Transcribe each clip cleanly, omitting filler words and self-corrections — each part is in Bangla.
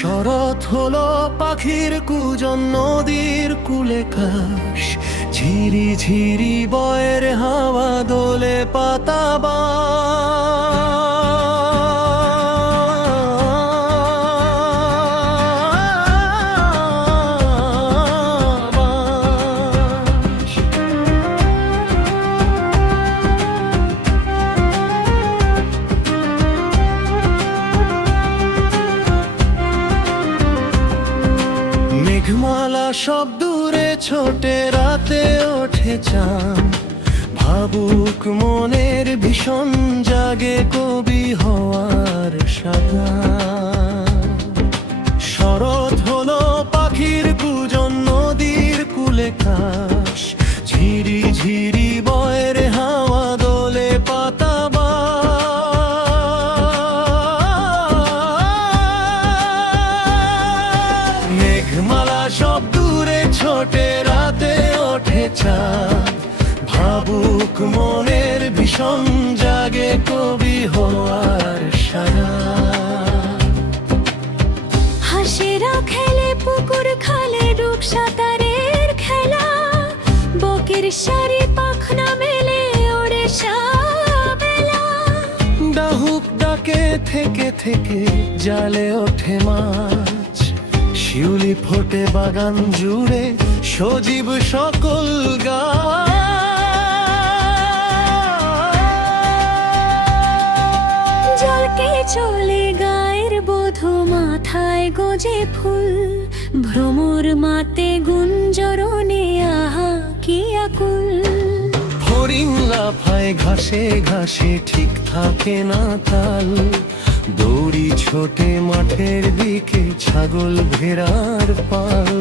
শরৎ হলো পাখির কুজন, নদীর কূলে কাশ, ঝিরি ঝিরি বয়ের হাওয়া দোলে পাতা মেঘমালা সব দূরে ছোটে, রাতে ওঠে চাঁদ, ভাবুক মনের ভীষণ জাগে কবি হওয়ার সাধা। শরৎ হলো পাখির কুজন, নদীর কূলে কাশ, ঝিরি ঝিরি বয়ের হাওয়া দোলে পাতা মেঘমালা সব দূরে ছোটে, রাতে ওঠে চাঁদ, ভাবুক মনের ভীষণ জাগে কবি হওয়ার সারা। হাসিরা খেলে পুকুর খালে, ডুব সাঁতারের খেলা, বকের সারি পাখনা মেলে ওড়ে সাবেলা। ডাহুক ডাকে থেকে থেকে জালে ওঠে মাছ, শিউলি ফোটে বাগান জুড়ে, সজীব সকল জলকে চলে গায়ের বধূ, মাথায় গোজে ফুল, ভ্রমর মাতে গুঞ্জরণে আহা কি আকুল। হরিণ লাফায় ঘাসে ঘাসে, ঠিক থাকে না তাল, দৌড়ি ছোটে মাঠের দিকে, ছাগল ভেড়ার পাল।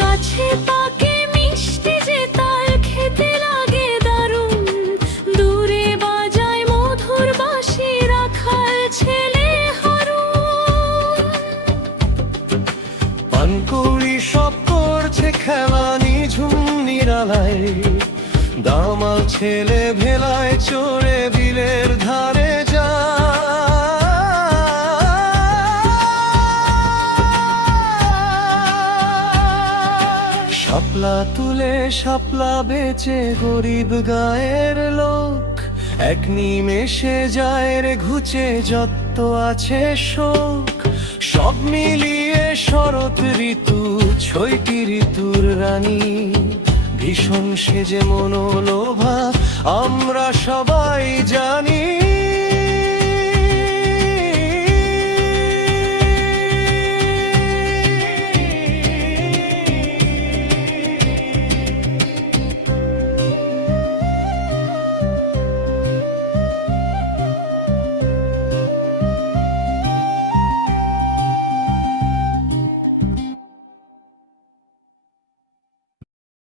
গাছে পাকে মিষ্টি যে তাল, খেতে লাগে দারুণ, দূরে বাজায় মধুর বাঁশি, রাখাল ছেলে হারুন। পানকৌড়ি সব করছে খেলা, নিঝুম নিরালায়, দামাল ছেলে ভেলায় চড়ে বিলের ধারে শাপলা তুলে শাপলা বেচে গরিব গায়ের লোক, এক নিমেষে যায় রে ঘুচে যত আছে শোক। সব মিলিয়ে শরৎ ঋতু, ছয়টি ঋতুর রানী, ভীষণ সেজে মনোলোভা আমরা সবাই জানি।